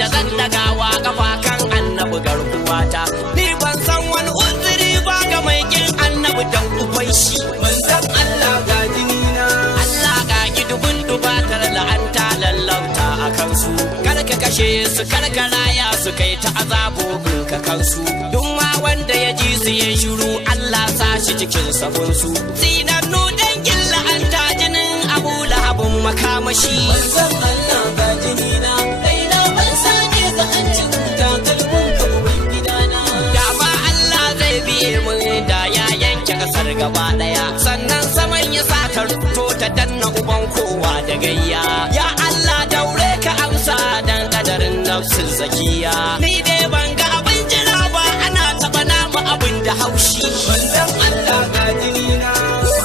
da zan dagawa kafa kan annabi garkuwata. Ni ban san wani uzuri ba ga mai kin annabi dan uban shi. Manzon Allah ga jinina, Allah ga gidubun dubatar la'anta lallauta a kansu. Kar ka kashe su, kar ka raya su, kai ta azabobin ka kansu. Duk ma wanda ya ji su ya shiru, Allah sa shi cikin sabonsu. Tsinannu dangin la'anta jinin Abu Lahabun makamashi. Manzon Allah ga jinina, raina ban sani ga hancin takalmin ka uban gidana. Da ma Allah zai biye mun da ya yanke kasar gaba daya, sannan saman ya sa ta rubuto ta danna uban kowa da gayya. Ya Allah daure ka amsa dan kadarin nafsin zakiya. Ni dai ban ga abin jira ba, ana taba nama abin da haushi. Manzon Allah ga jinina,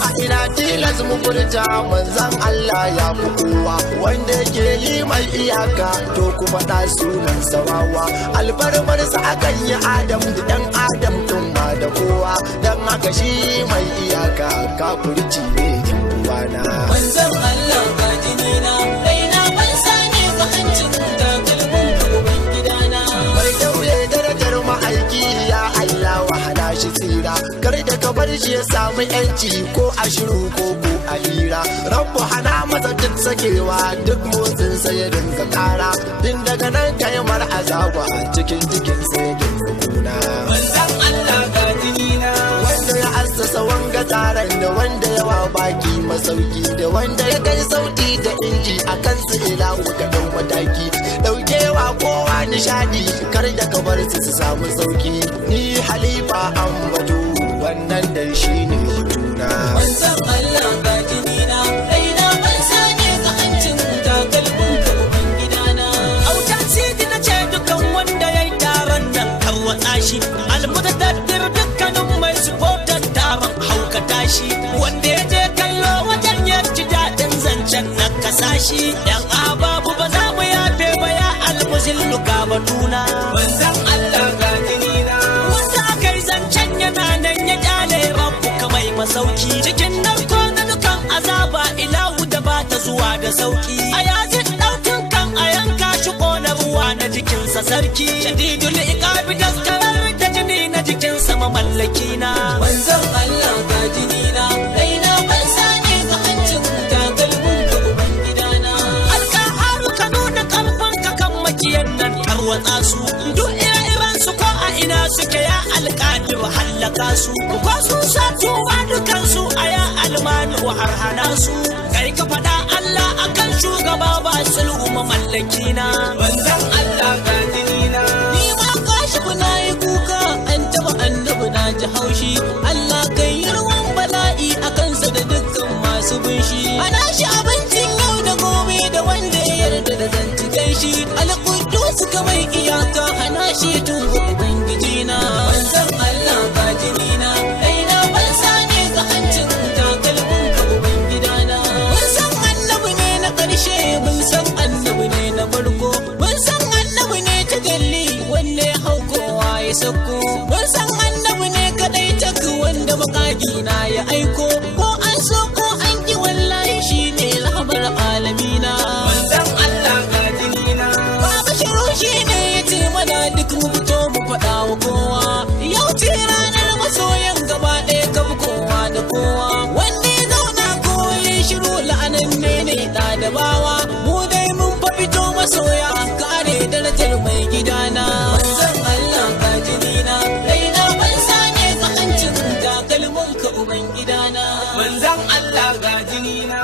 a ina tilas mu furta manzon Allah ya fi kowa, wanda yake yi mai iyaka to ku faɗa sunan sawawa. Albarmarsa akan yi Adam da ɗan Adam tun ma da kowa, dan haka shi mai iyaka kafurci ne in uwana. Manzon Allah ga jinina, raina ban sani ga hancin takalmin ka uban gidana. Mai daure darajar ma'aiki ya Allah wahala shi tsira, kar da ka bar shi ya samu yanci ko a shiru ko a hira. Rabbu hana masa duk sakewa, duk motsin sa ya dinga kara, din daga nan kai mar azaba cikin sa ya dinga kuna. Manzon Allah ga jinina, wanda ya assasa wanga taron da wanda ya wa baki masauki, da wanda ya kai sauti da inji akan su ilahu ka dan mataki. Daukewa kowa nishadi, kar da ka bar su samu sauki. Ni halifa Ahmedoo, wannan dai shine hutuna. Manzon Allah ga jinina, raina ban sani ga hancin takalmin ka uban gidana. Auta sidi na ce dukan wanda yayi taron nan tarwatsa shi. Almutaddir dukkanin mai supportar taron haukata shi. Wanda ya je kallo wajen ya ji daɗin zancen na kasashi. Yan ababu ba za mu yafe ba ya almuzillu ga batuna. Manzon Allah ga jinina, wanda aka yi zancen yana nan ya kyale rabu kamai masauki. Cikin narko na dukan azaba ilahu da ba ta zuwa da sauki. A yazin ɗaukin kan a yanka shi ƙona ruwa na jikinsa sarki. Shadidul iqabi daskarar da jini na jikinsa mamallaki na. Manzon Allah ga jinina, raina ban sani ga hancin takalmin ka uban gidana. Alƙaharu ka nuna ƙarfin ka kan makiyan nan tarwatsa su. Duk ire-iren su ko a ina suke ya alƙadir hallaka su. Ko sun sa tuba dukansu a ya almanu har hana su. Kai ka faɗa Allah akan shugaba ba sulhu mamallaki na. Manzon Allah ga jinina, ni ma gashi kuna yi kuka an taba annabi na ji haushi. Allah kai yi ruwan bala'i akan sa da dukkan masu bin shi. Ana shi abincin yau da gobe da wanda ya yarda da zantukan shi. Alƙudus ka mai iyaka hana shi tun ubangiji na. Manzon Allah ga jinina, raina ban sani ga hancin takalmin ka uban gidana. Mun san annabi ne na ƙarshe, mun san annabi ne na farko, mun san annabi ne ta galli wanda ya hau kowa ya sauko. Mun san annabi ne kadai tak wanda makagi na ya aiko. Ko an so ko an ki wallahi shi ne rahmar alamina. Manzon Allah ga jinina, baba shiru shi ne ya ce mana duk mu fito mu faɗa wa kowa. Yau ce ranar masoyan gaba ɗaya kaf kowa da kowa. Wanda ya zauna ko ya shiru la'anan ne da da bawa. Mu dai mun fa fito masoya kare darajar mai gidana. Manzon Allah ga jinina, raina ban sani ga hancin takalmin ka uban gidana. Manzon Allah ga jinina.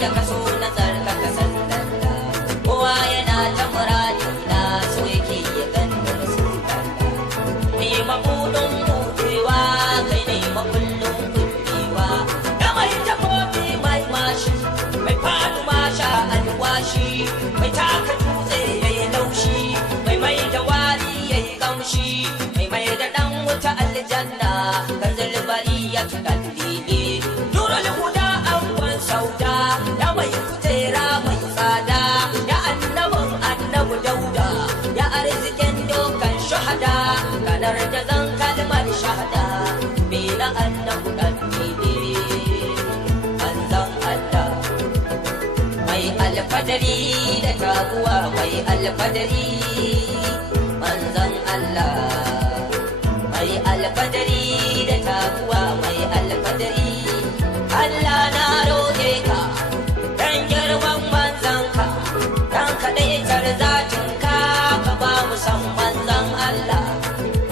Da kaso na tsarkaka sannan kowa yana ta muradi alfadari da taguwa mai alfadari manzon Allah mai alfadari da taguwa mai alfadari Allah na roƙe ka dan girman manzanka dan kaɗaitar zatinka ka ba mu san manzon Allah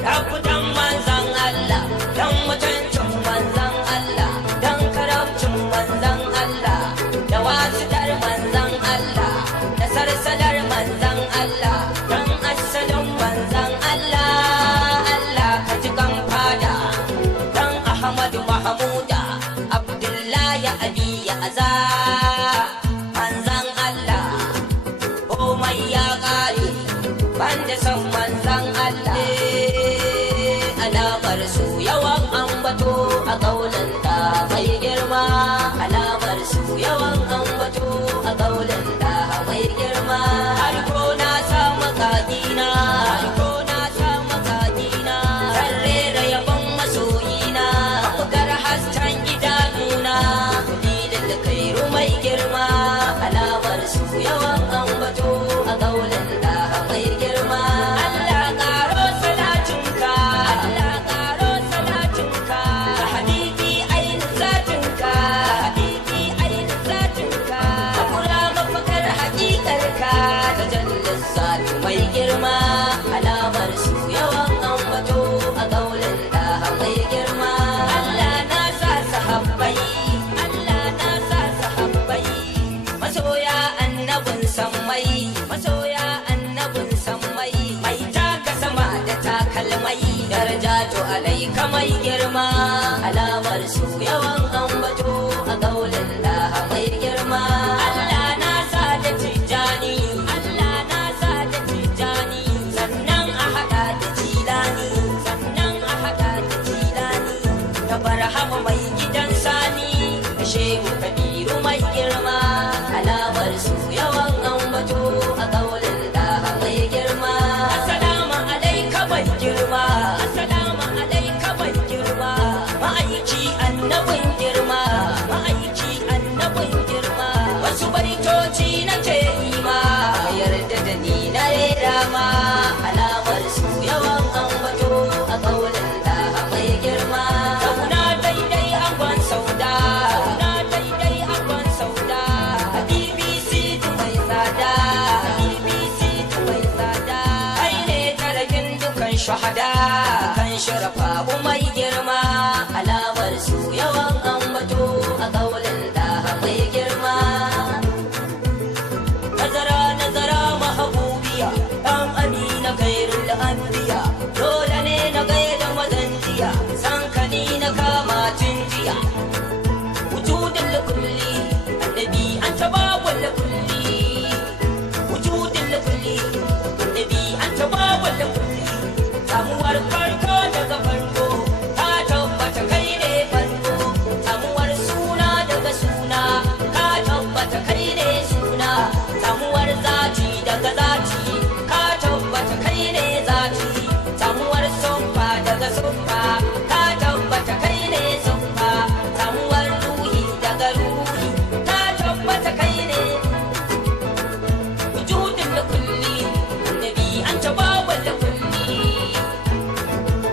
rabu dan manzon Allah dan mutuncin manzon Allah dan karamcin manzon Allah da wasitar manzon Allah da sarsalar manzon Allah dan asalin manzon Allah Allah ka ji kan fada dan Ahmadu Mahmuda Abdullahi Ali Aza manzon Allah komai ya kare banda san manzon Allah alamar su yawan ambato a kaulin da mai girma alamar su yawan ambato a kaulin da mai girma har ko na samu kakina har ko na samu kakina sarre da yabon masoyina bugar hasken idanuna dalilin da kairu mai girma alamar su yawan ambato a kaulin da mai girma Allah karo salatinka Allah karo salatinka habibi ainin zatinka habibi ainin zatinka akura mafakar hakikarka da jallar zati mai girma alamar su yawan ambato a kaulin da mai girma Allah na sa sahabbai Allah na sa sahabbai masoya annabin sammai masoya annabin sammai mai taka sama da takalmai daraja to alaika mai girma alamar su yawan ambato a kaulin da mai girma Allah na sa da tijani Allah na sa da tijani sannan a hada da jilani sannan a hada da jilani da barhama mai gidan sani da shehu kabiru mai girma alamar su yawan ambato a kaulin da mai girma assalamu alaika mai girma assalamu alaika mai girma ma'aiki annabin girma ma'aiki annabin girma wasu baitoci nake yi ma yarda da ni na rera ma alamar su yawan ambato a kaulin da mai girma sauna daidai angon sauda sauna daidai angon sauda BBC mai tsada BBC mai tsada kai ne karagin dukan shahada kan sharafa mai girma alamar su yawan ambato a kaulin da mai girma nazara nazara mahabubiya dan amina kairul anbiya dole ne na gaida mazan jiya sankani na kama tun jiya wujudul kulli annabi an tabawul kulli wujudul kulli annabi an tabawul kulli samuwar farko daga farko ta tabbata kai ne farko samuwar suna daga suna ka tabbata kai ne suna samuwar zati daga zati ka tabbata kai ne zati samuwar suffa daga suffa ka tabbata kai ne suffa samuwar ruhi daga ruhi ka tabbata kai ne wujudul kulli annabi an tabawul kulli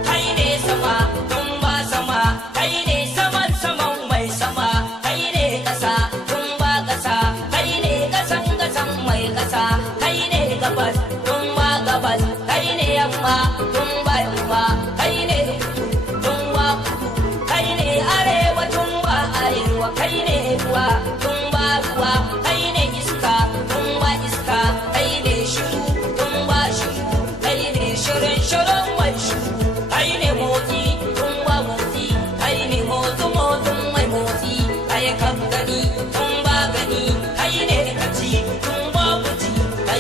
kai ne sama tun ba sama kai ne saman saman mai sama kai ne kasa tun ba kasa kai ne kasan kasan mai kasa kai ne gabas tun ba gabas kai ne yamma tun ba yamma kai ne kudu tun ba kudu kai ne arewa tun ba arewa kai ne ruwa tun ba ruwa kai ne iska tun ba iska kai ne shiru tun ba shiru kai ne shirin shirin mai shiru kai ne motsi tun ba motsi kai ne motsi motsin mai motsi kai kan gani tun ba gani kai ne kaci tun ba kuci kai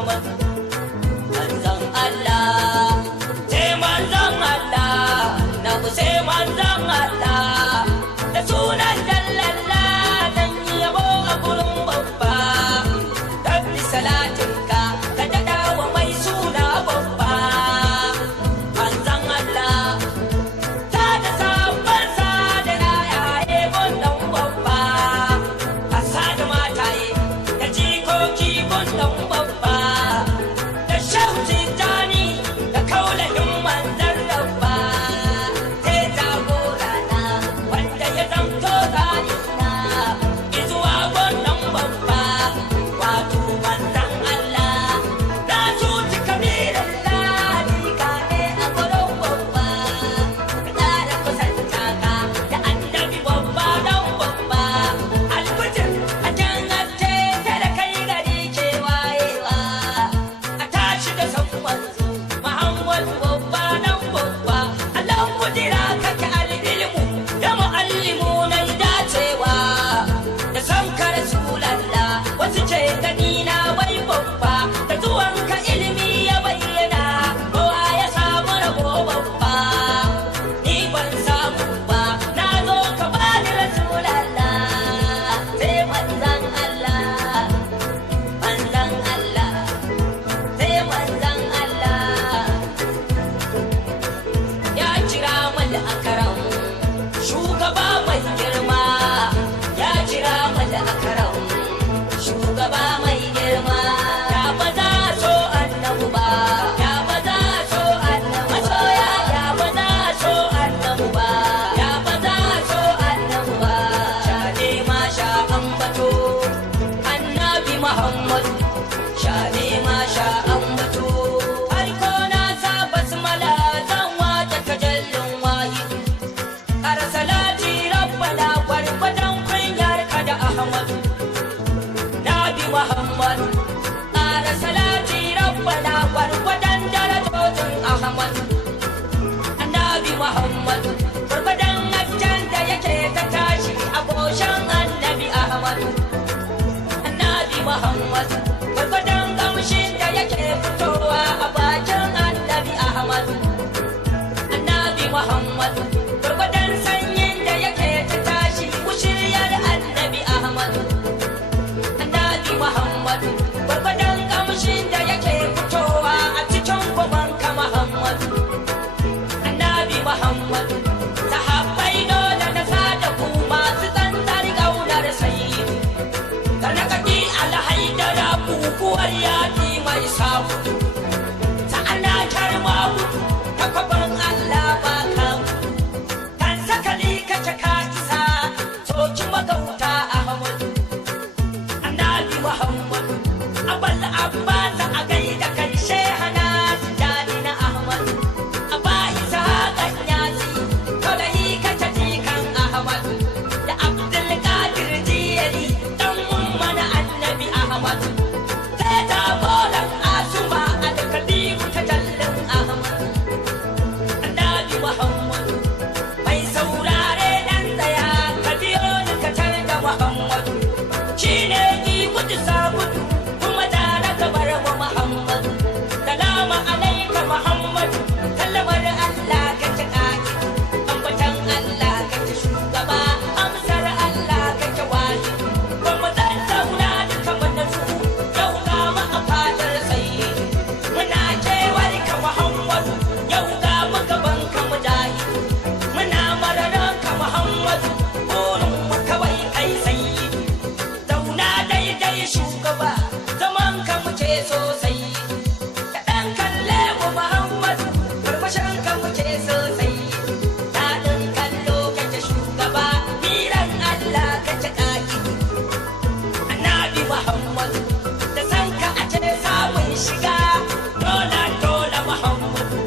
Ahmad. Manzon Allah, sai manzon Allah, na sai manzon Allah. Da sunan dallalla zan yi yabo a gurin babba. Rabbi salatinka ka daɗa wa mai suna babba. Manzon Allah, ta da sabon sa da yayaye gundan babba. Asa da mataye da jikoki gundan babba. Da shehu tijjani da kaulahin manzon rabba. Sai jagora na wanda ya zamto zalina izuwa gundan babba. Wato manzon Allah na cuci kabirin ladi gane a gurin babba. Ka ƙara kusanta ka da annabi babba dan babba. Alfijir a can haske kada kai gari ke wayewa. A tashi da san manzo Muhammadu babba dan babba. Allah kudira kake alilmu da muallimu na dacewa. Da san ka Rasulallah wasu ce gani na wai babba. Da zuwanka ilimi ya bayyana kowa ya samu rabo babba. Ni ban samu ba na zo ka bani Rasulallah. Sai manzon Allah, manzon Allah, sai manzon Allah. Ya kira mal akaram shugaba mai girma. Ya kira mal akaram shugaba mai girma. Ya ba za so annabu ba, ya ba za so annabu masoya, ya ba za so annabu ba, ya ba za so annabu ba. Shade ma sha ambato annabi Muhammadu, shade ma sha ambato. Harko na sa basmala zan wata tajallin wahidu. Ƙara salati rabbana gwargwadon kunyar ka da Ahmadu. Nabi Muhammadu, ƙara salati rabbana gwargwadon darajojin Ahmadu. Annabi Muhammadu, gwargwadon hasken da yake ta tashi a goshin annabi Ahmadu. Annabi Muhammadu, gwargwadon kamshin da yake fitowa a bakin annabi Ahmadu. Annabi Muhammadu, gwargwadon sanyin da yake ta tashi wushiyar annabi Ahmadu. Annabi Muhammadu, gwargwadon kamshin da yake fitowa a cikin kwabanka Muhammadu. Annabi Muhammadu, sahabbai dole na sada ku masu tsantsar ƙaunar sayyidu. Tanakaki alhaidara kukuwar yaƙi mai sabudu. Sa'ana karma gudu ta kwaban Allah ba ka gudu. Kan sakali kace ka isa soki magauta Ahmadu. Annabi Muhammadu, abal abbas a gaida kan shehana tijani na Ahmadu. Aba isa kan yasi kaulahi kace jikan Ahmadu. Da Abdul Qadir Jiyani dan ummana annabi Ahmadu. Sai jagoran Asuma alkadiru ta jallin Ahmadu. Annabi Muhammadu, mai saurare dan tsaya ka biyo ni ka tar da Muhammadu. Shine ki gudu sabudu kuma tare ka bar wa Muhammadu. Salamu alaika Muhammadu, kalmar Allah kake kaki, ambatan Allah kake shugaba, amsar Allah kake wani. Ba mu zan zauna duka mana su yau ga mu a fadar sayyidi. Muna kewar ka Muhammadu, yau ga mu gaban ka mujahidi. Muna mararan ka Muhammadu, burin mu kawai kai sayyidi. Zauna daidai shugaba, zaman ka muke sosai. Da ɗan kalle mu Muhammadu, farfashin ka muke sosai. Daɗin kallo kake shugaba, miran Allah kake kaki. Annabi Muhammadu, da san ka ake samun shiga. Dole dole Muhammadu,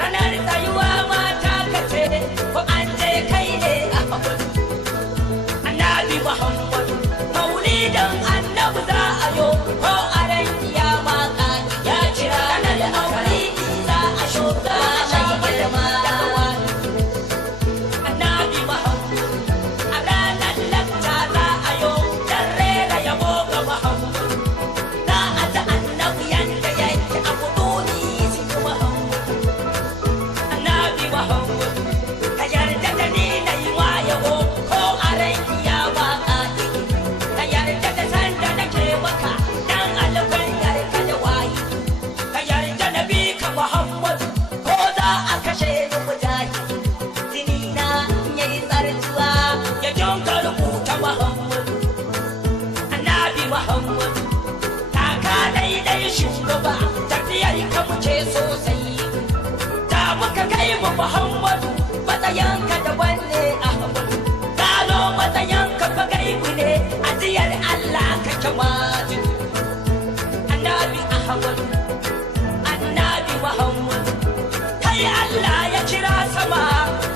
ranar tsayuwa mata kace ko an je kai ne Ahmadu. Annabi Muhammadu, maulidin annabi za a yo ko a ran kiyama kaki. Ya kira ranar maulidi za a shuga mai girma da wani. Annabi Muhammadu, a ranar lakta za a yo dan rera yabo ga Muhammadu. Muhammad taka daidai shugaba tafiyar ka muke sosai da muka kai mu Muhammadu matsayanka daban ne Ahmadu gano matsayanka fa gaibu ne ajiyar Allah ka kamata annabi Ahmadu annabi Muhammad kai Allah ya kira sama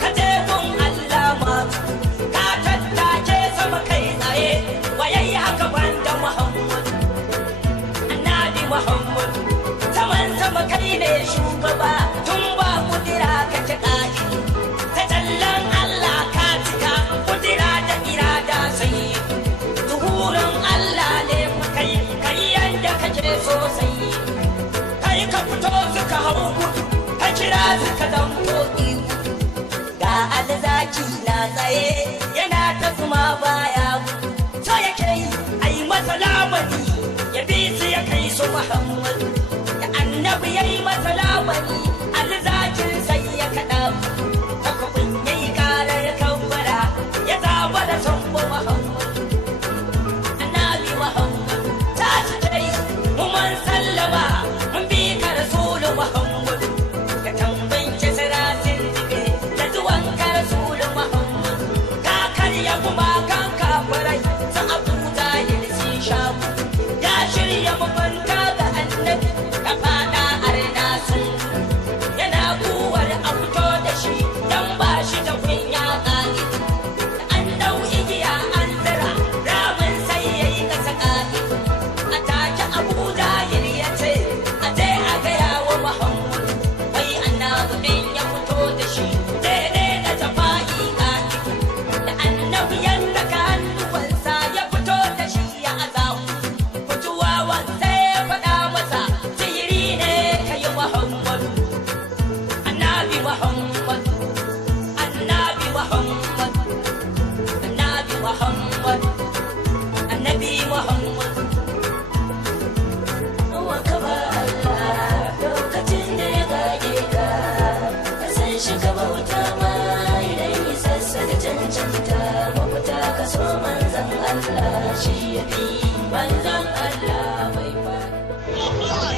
ka je gun Allah ma ka tattace sama kai tsaye wayai haka banda Muhammad annabi Muhammad zaman sama kai ne shugaba tun ba kudira ka ci kai ta tallan Allah ka cika kudira da irada sai zuhurin Allah ne kai kai yanda kake so sai kai ka fito suka hau gudu ka kira suka zamto ihu ga alzaki na tsaye yana ta zuma baya so yake yi ai masa lamani ya bi su ya kai su Muhammad da annabi ya yi masa lamani alzakin sai ya kaɗa takobin ya yi ƙarar kambara ya zaba da sambo Muhammad annabi Muhammad ta ci kai mu man sallama mun bi ka rasulu Muhammad ka tambaye siratin dige da zuwan ka rasulu Muhammad ka karya kuma kan kafarai sa Abu Jahil sun shafu ya shirya mabanta ga annabi ka fada arna sun yana kuwar a fito da shi dan ba shi da kunya kali da an dau igiya an zira ramin sai yayi kasa kali a take Abu Jahil ya ce a je a gaya wa Muhammad wai annabi din ya fito da shi daidai da tafa'i kali da annabi yanda ka hannuwansa ya fito da shi ya azawu fituwa wanda ya faɗa masa sihiri ne ka yi Muhammad annabi Muhammad annabi Muhammad annabi Muhammad annabi Muhammad wa kaba Allah lokacin da ya gaje ka ka san shi ka bauta ma idan yi sassa da cancanta mafita ka so manzan Allah shi ya fi manzan Allah mai fara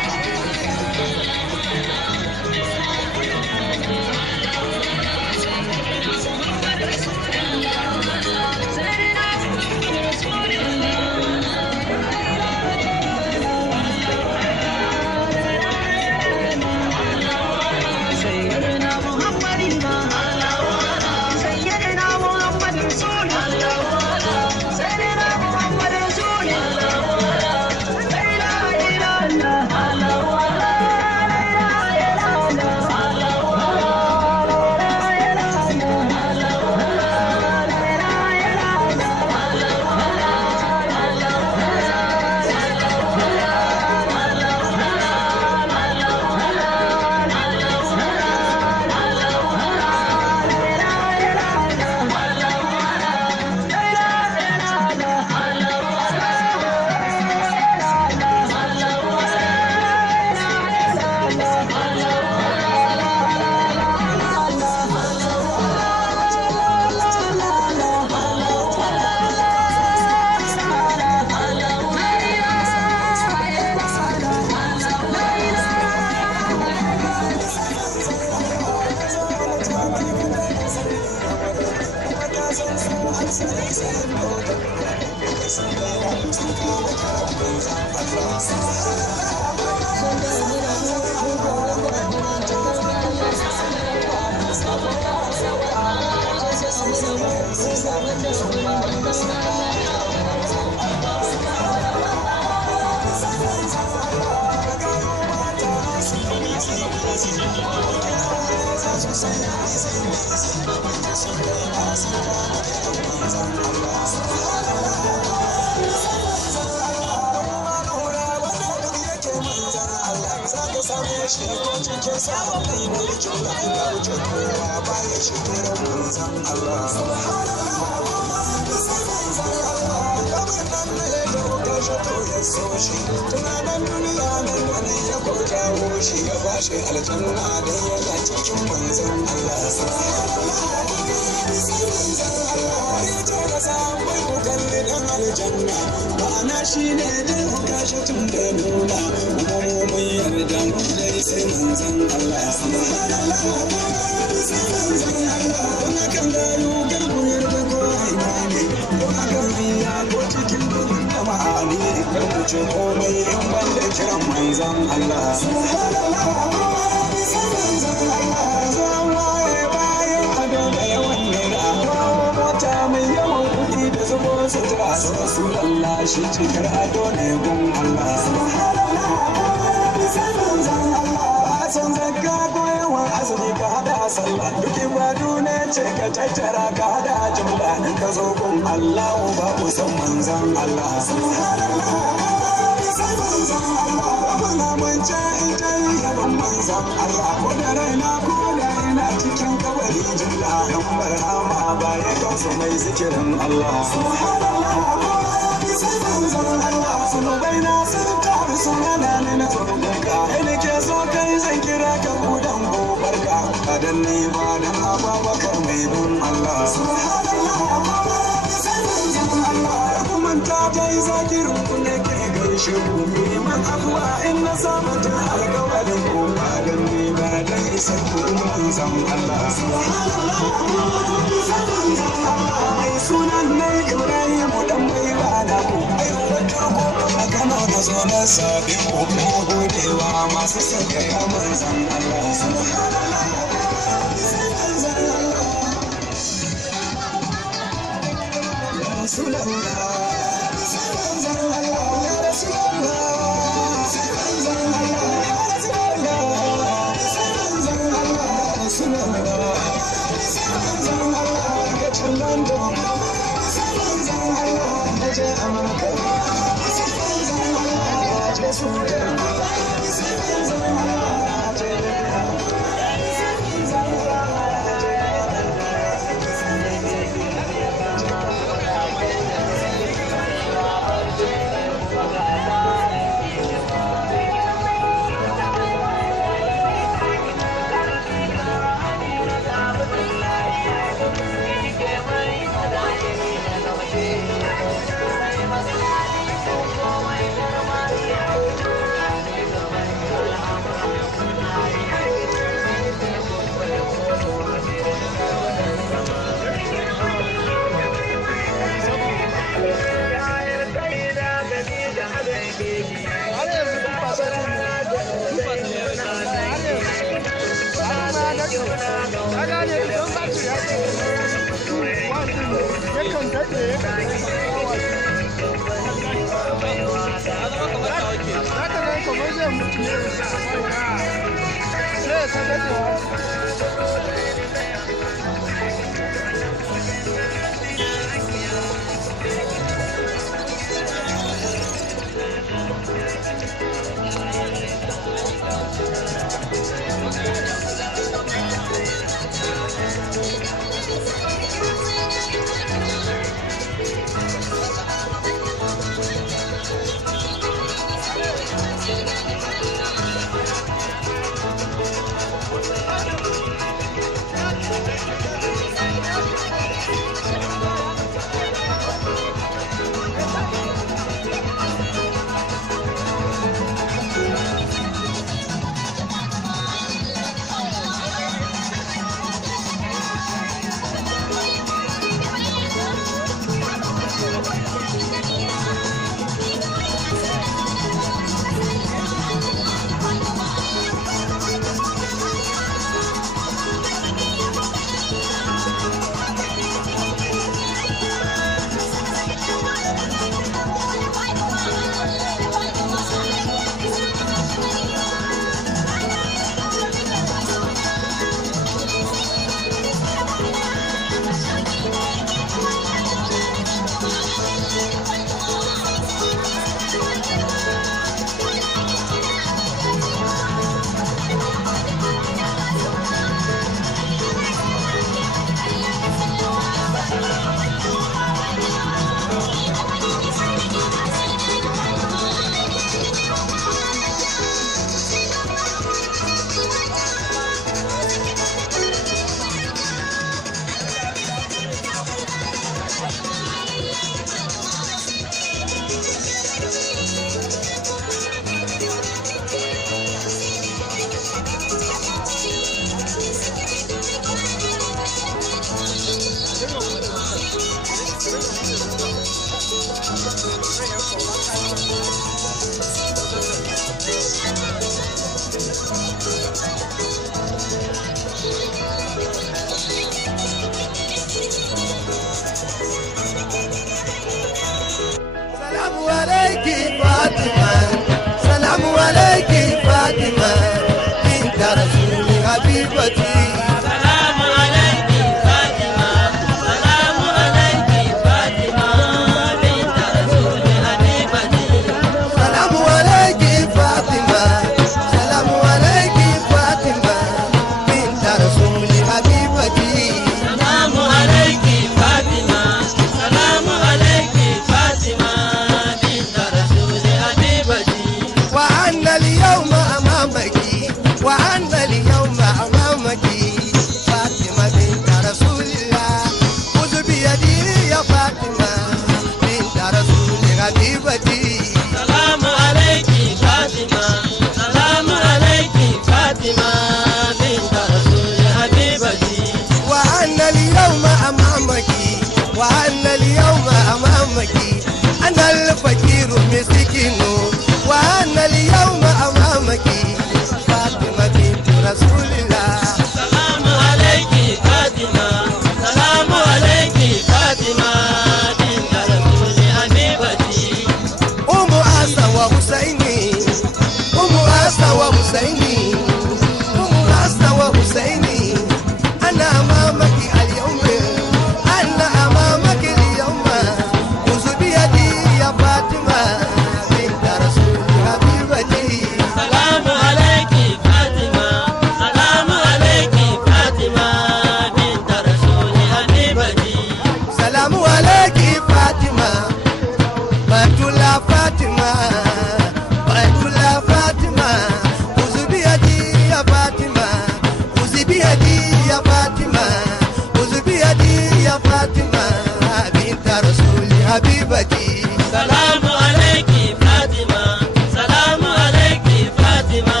حبيبتي سلام عليك فاطمة سلام عليك فاطمة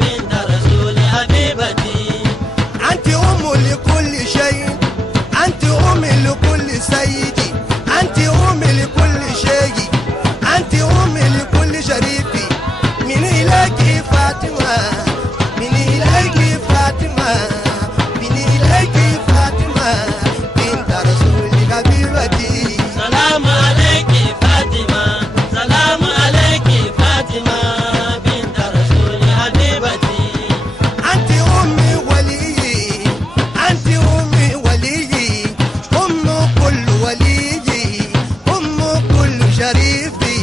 بنت رسول حبيبتي أنت أم لكل شيء أنت أم لكل سيدي أنت أم لكل شيء أنت أم لكل شريفي من إليك فاطمة من إليك فاطمة من إليك فاطمة بنت رسول حبيبتي سلام عليك فاطمة سلام عليك فاطمة بنت رسول حبيبتي أنت أمي وليي أنت أمي وليي أم كل وليي أم كل شريفي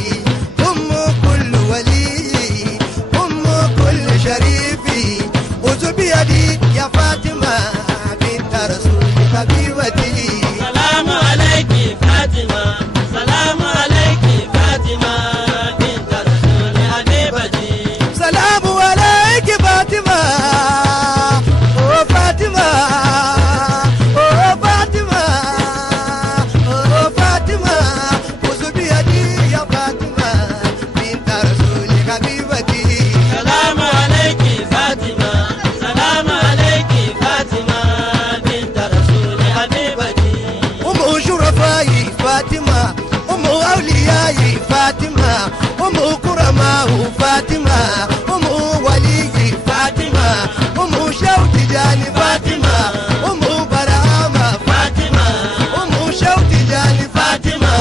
أم كل وليي أم كل شريفي خذ بيدي يا فاطمة بنت رسول حبيبتي سلام عليك فاطمة سلام عليك فاطمة بنت رسول حبيبتي سلام عليك فاطمة أو فاطمة أو فاطمة أو فاطمة خذ بيدي يا فاطمة بنت رسول حبيبتي سلام عليك فاطمة سلام عليك فاطمة بنت رسول حبيبتي أم شرفائي فاطمة أم أوليائي فاطمة أم كرماء فاطمة أم ولي فاطمة أم شوت جاني فاطمة أم برهامة فاطمة أم شوت جاني فاطمة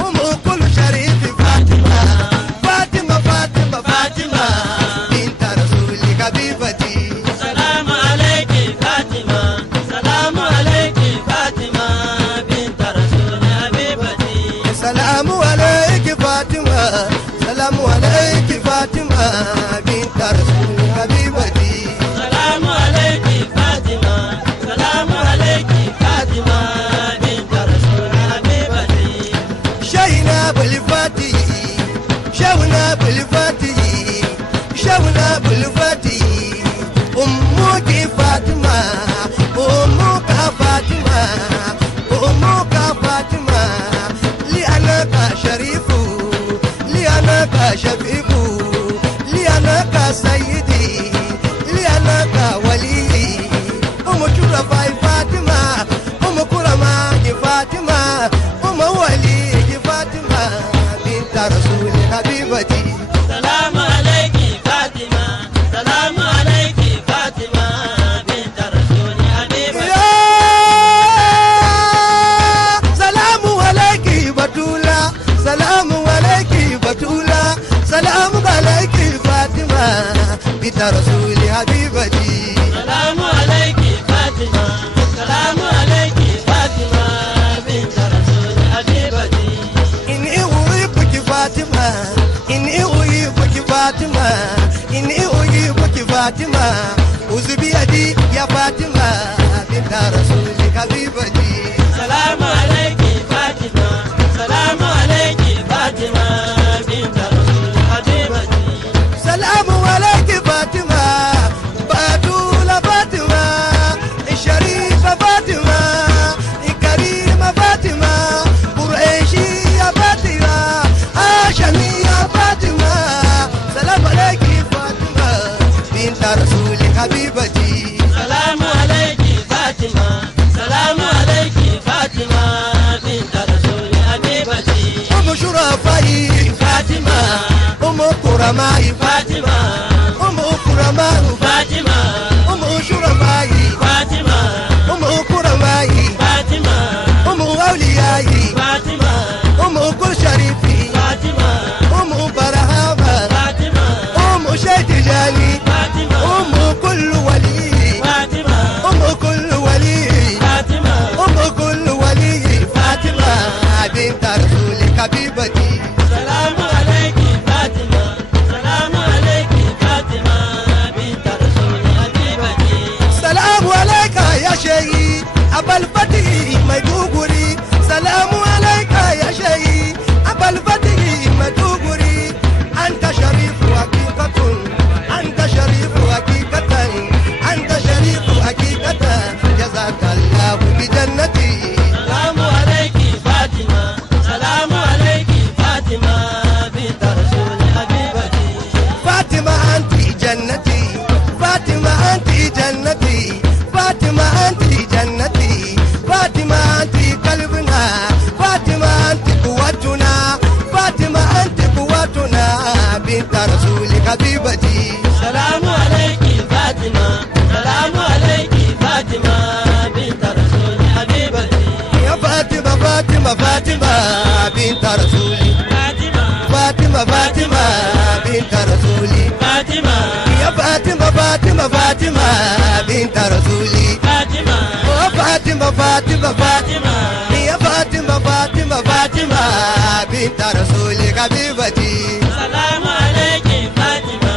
أم كل شريف فاطمة فاطمة فاطمة فاطمة بنت رسول حبيبتي سلام عليك فاطمة سلام عليك فاطمة بنت رسول حبيبتي سلام عليك فاطمة سلام عليك فاطمة بنت رسول حبيبتي سلام عليك فاطمة سلام عليك فاطمة بنت رسول حبيبتي شينا بالفاتي شونا بالفاتي شونا بالفاتي أمك فاطمة أمك فاطمة أمك فاطمة لأنك شريف لأنك شفيف لأنك سيدي لأنك ولي أم شرفاء فاطمة أم كرماء فاطمة أم ولي فاطمة بنت رسول حبيبتي سلام عليك فاطمة سلام عليك فاطمة بنت رسول حبيبتي سلام عليك بطولة سلام عليك بطولة سلام عليك فاطمة بنت رسول حبيبتي سلام عليك فاطمة سلام عليك فاطمة بنت رسول حبيبتي إني أحبك فاطمة إني أحبك فاطمة إني أحبك فاطمة خذ بيدي يا فاطمة بنت رسول حبيبتي سلام عليك فاطمة سلام عليك فاطمة بنت رسول حبيبتي سلام عليك فاطمة بطولة فاطمة الشريفة فاطمة الكريمة فاطمة قريشية فاطمة هاشمية فاطمة سلام عليك فاطمة بنت رسول حبيبتي سلام عليك فاطمة سلام عليك فاطمة بنت رسول حبيبتي أم شرفائي فاطمة أم كرماء فاطمة أم كرماء فاطمة أم شرفائي فاطمة أم كرماء فاطمة أم أوليائي فاطمة أم كل شريفي فاطمة أم برهامة فاطمة أم شيد جاني فاطمة أم كل ولي فاطمة أم كل ولي فاطمة أم كل ولي فاطمة بنت رسول حبيبتي سلام عليك فاطمة سلام عليك فاطمة بنت رسول حبيبتي سلام عليك يا شيخ أبا الفتي ميدوغري سلام عليك بنت رسول حبيبتي سلام عليك فاطمة سلام عليك فاطمة بنت رسول حبيبتي يا فاطمة فاطمة فاطمة بنت رسولي فاطمة فاطمة بنت رسولي فاطمة يا فاطمة فاطمة فاطمة بنت رسولي فاطمة فاطمة فاطمة فاطمة يا فاطمة فاطمة فاطمة بنت رسولي حبيبتي سلام عليك فاطمة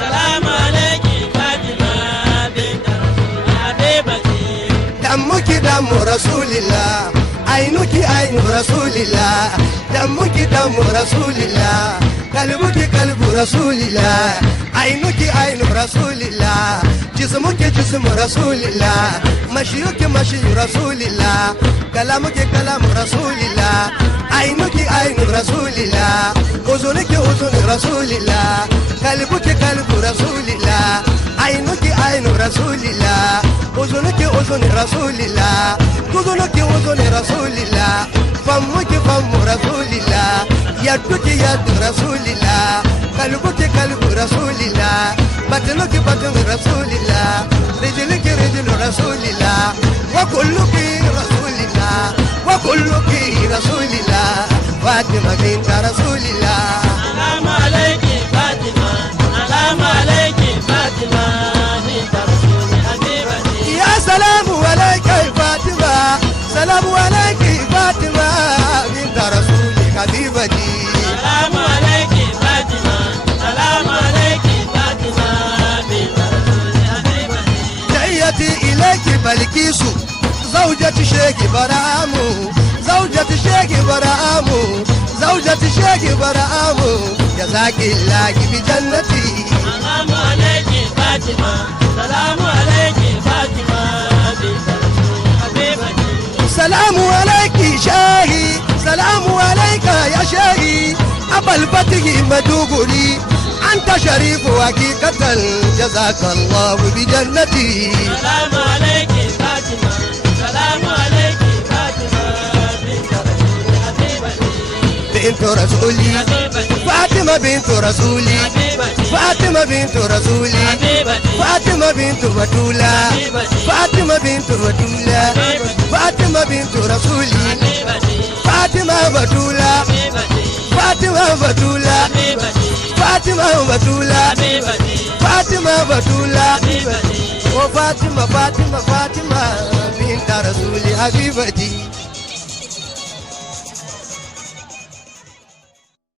سلام عليك فاطمة بنت رسول حبيبتي دمك دم رسول الله عينك عين رسول الله دمك دم رسول الله قلبك قلب رسول الله عينك عين رسول الله جسمك جسم رسول الله مشيك مشي رسول الله كلامك كلام رسول الله عينك عين رسول الله أذنك أذن رسول الله قلبك قلب رسول الله عينك عين رسول الله أذنك أذن رسول الله أذنك أذن رسول الله فمك فم رسول الله يدك يد رسول الله قلبك قلب رسول الله بطنك بطن رسول الله رجلك رجل رسول الله وكلك رسول الله وكلك رسول الله فاطمة بنت رسول الله سلام عليك فاطمة سلام عليك فاطمة بنت رسول حبيبتي يا سلام عليك فاطمة سلام عليك فاطمة بنت رسول حبيبتي سلام عليك فاطمة سلام عليك فاطمة بنت رسول حبيبتي تحياتي إليك بلكيس زوجة شيخ برامو زوجة شيخ برامو زوجة شيخ برامو جزاك الله بجنتي سلام عليك فاطمة سلام عليك فاطمة بنت رسول حبيبتي سلام عليك شاهي سلام عليك يا شاهي أبا الفتح مدوغري أنت شريف حقيقة جزاك الله بجنتي سلام عليك فاطمة سلام عليك فاطمة بنت رسول حبيبتي بنت رسولي حبيبتي فاطمة بنت رسولي حبيبتي فاطمة بنت رسولي حبيبتي فاطمة بنت بتولى فاطمة بنت بتولى فاطمة بنت رسولي حبيبتي فاطمة بتولى حبيبتي فاطمة بتولى حبيبتي فاطمة بتولى حبيبتي فاطمة بتولى حبيبتي وفاطمة فاطمة فاطمة بنت رسولي حبيبتي